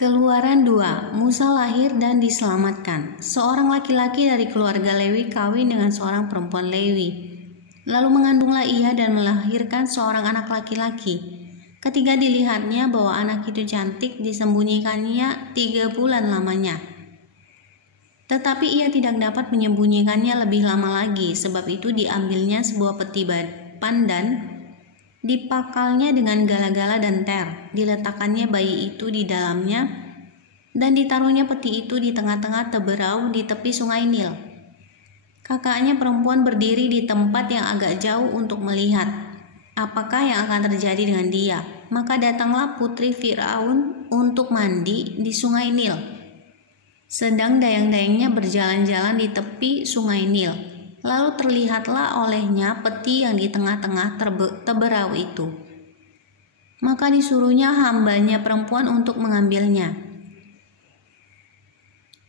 Keluaran 2, Musa lahir dan diselamatkan. Seorang laki-laki dari keluarga Lewi kawin dengan seorang perempuan Lewi. Lalu mengandunglah ia dan melahirkan seorang anak laki-laki. Ketika dilihatnya bahwa anak itu cantik, disembunyikannya 3 bulan lamanya. Tetapi ia tidak dapat menyembunyikannya lebih lama lagi, sebab itu diambilnya sebuah peti pandan, dipakalnya dengan gala-gala dan ter, diletakkannya bayi itu di dalamnya, dan ditaruhnya peti itu di tengah-tengah teberau di tepi sungai Nil. Kakaknya perempuan berdiri di tempat yang agak jauh untuk melihat apakah yang akan terjadi dengan dia. Maka datanglah putri Firaun untuk mandi di sungai Nil, sedang dayang-dayangnya berjalan-jalan di tepi sungai Nil. Lalu terlihatlah olehnya peti yang di tengah-tengah teberau itu. Maka disuruhnya hambanya perempuan untuk mengambilnya.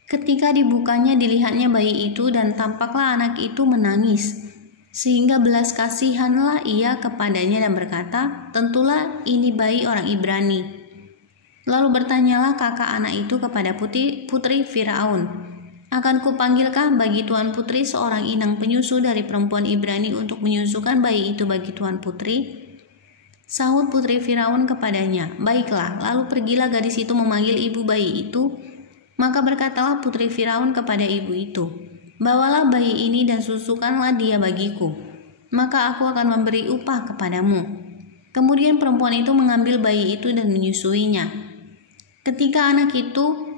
Ketika dibukanya dilihatnya bayi itu dan tampaklah anak itu menangis. Sehingga belas kasihanlah ia kepadanya dan berkata, tentulah ini bayi orang Ibrani. Lalu bertanyalah kakak anak itu kepada putri Firaun, akan kupanggilkah bagi tuan putri seorang inang penyusu dari perempuan Ibrani untuk menyusukan bayi itu bagi tuan putri? Sahut putri Firaun kepadanya, baiklah. Lalu pergilah gadis itu memanggil ibu bayi itu. Maka berkatalah putri Firaun kepada ibu itu, bawalah bayi ini dan susukanlah dia bagiku, maka aku akan memberi upah kepadamu. Kemudian perempuan itu mengambil bayi itu dan menyusuinya. Ketika anak itu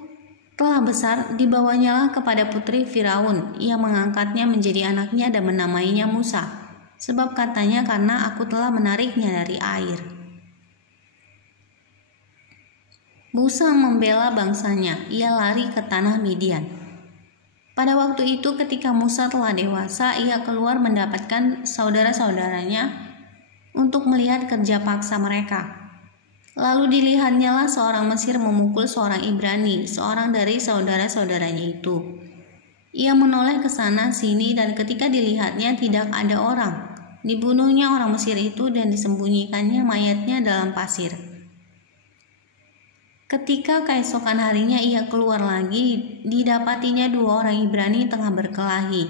telah besar, dibawanyalah kepada putri Firaun. Ia mengangkatnya menjadi anaknya dan menamainya Musa, sebab katanya, karena aku telah menariknya dari air. Musa membela bangsanya, ia lari ke tanah Midian. Pada waktu itu ketika Musa telah dewasa, ia keluar mendapatkan saudara-saudaranya untuk melihat kerja paksa mereka. Lalu dilihatnyalah seorang Mesir memukul seorang Ibrani, seorang dari saudara-saudaranya itu. Ia menoleh ke sana sini dan ketika dilihatnya tidak ada orang, dibunuhnya orang Mesir itu dan disembunyikannya mayatnya dalam pasir. Ketika keesokan harinya ia keluar lagi, didapatinya 2 orang Ibrani tengah berkelahi.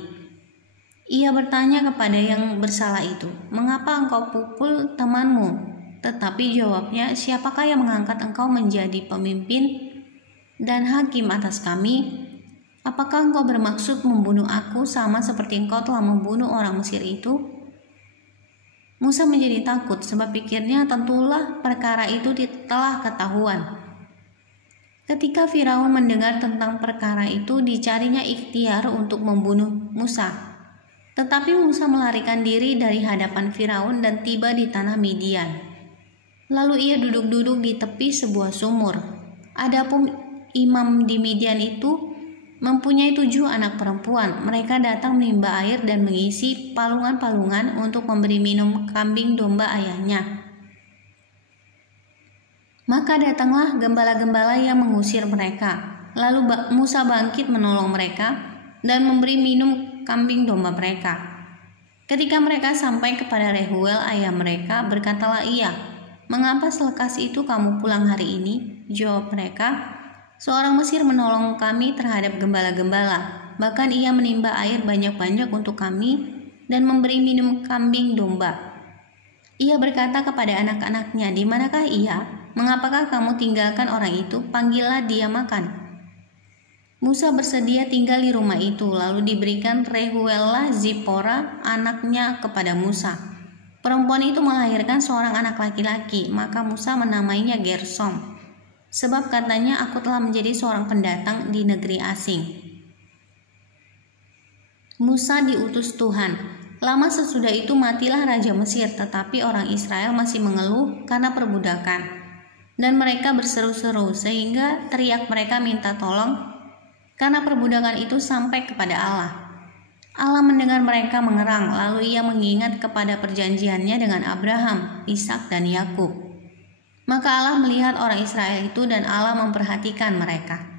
Ia bertanya kepada yang bersalah itu, mengapa engkau pukul temanmu? Tetapi jawabnya, siapakah yang mengangkat engkau menjadi pemimpin dan hakim atas kami? Apakah engkau bermaksud membunuh aku sama seperti engkau telah membunuh orang Mesir itu? Musa menjadi takut sebab pikirnya tentulah perkara itu telah ketahuan. Ketika Firaun mendengar tentang perkara itu, dicarinya ikhtiar untuk membunuh Musa. Tetapi Musa melarikan diri dari hadapan Firaun dan tiba di tanah Midian. Lalu ia duduk-duduk di tepi sebuah sumur. Adapun imam di Midian itu mempunyai 7 anak perempuan. Mereka datang menimba air dan mengisi palungan-palungan untuk memberi minum kambing domba ayahnya. Maka datanglah gembala-gembala yang mengusir mereka. Lalu Musa bangkit menolong mereka dan memberi minum kambing domba mereka. Ketika mereka sampai kepada Rehuel ayah mereka, berkatalah ia, mengapa selekas itu kamu pulang hari ini? Jawab mereka, seorang Mesir menolong kami terhadap gembala-gembala. Bahkan ia menimba air banyak-banyak untuk kami dan memberi minum kambing domba. Ia berkata kepada anak-anaknya, di manakah ia? Mengapakah kamu tinggalkan orang itu? Panggillah dia makan. Musa bersedia tinggal di rumah itu, lalu diberikan Rehuellah Zipora anaknya kepada Musa. Perempuan itu melahirkan seorang anak laki-laki, maka Musa menamainya Gersom, sebab katanya, aku telah menjadi seorang pendatang di negeri asing. Musa diutus Tuhan. Lama sesudah itu matilah Raja Mesir, tetapi orang Israel masih mengeluh karena perbudakan. Dan mereka berseru-seru sehingga teriak mereka minta tolong karena perbudakan itu sampai kepada Allah. Allah mendengar mereka mengerang, lalu ia mengingat kepada perjanjiannya dengan Abraham, Ishak dan Yakub. Maka Allah melihat orang Israel itu dan Allah memperhatikan mereka.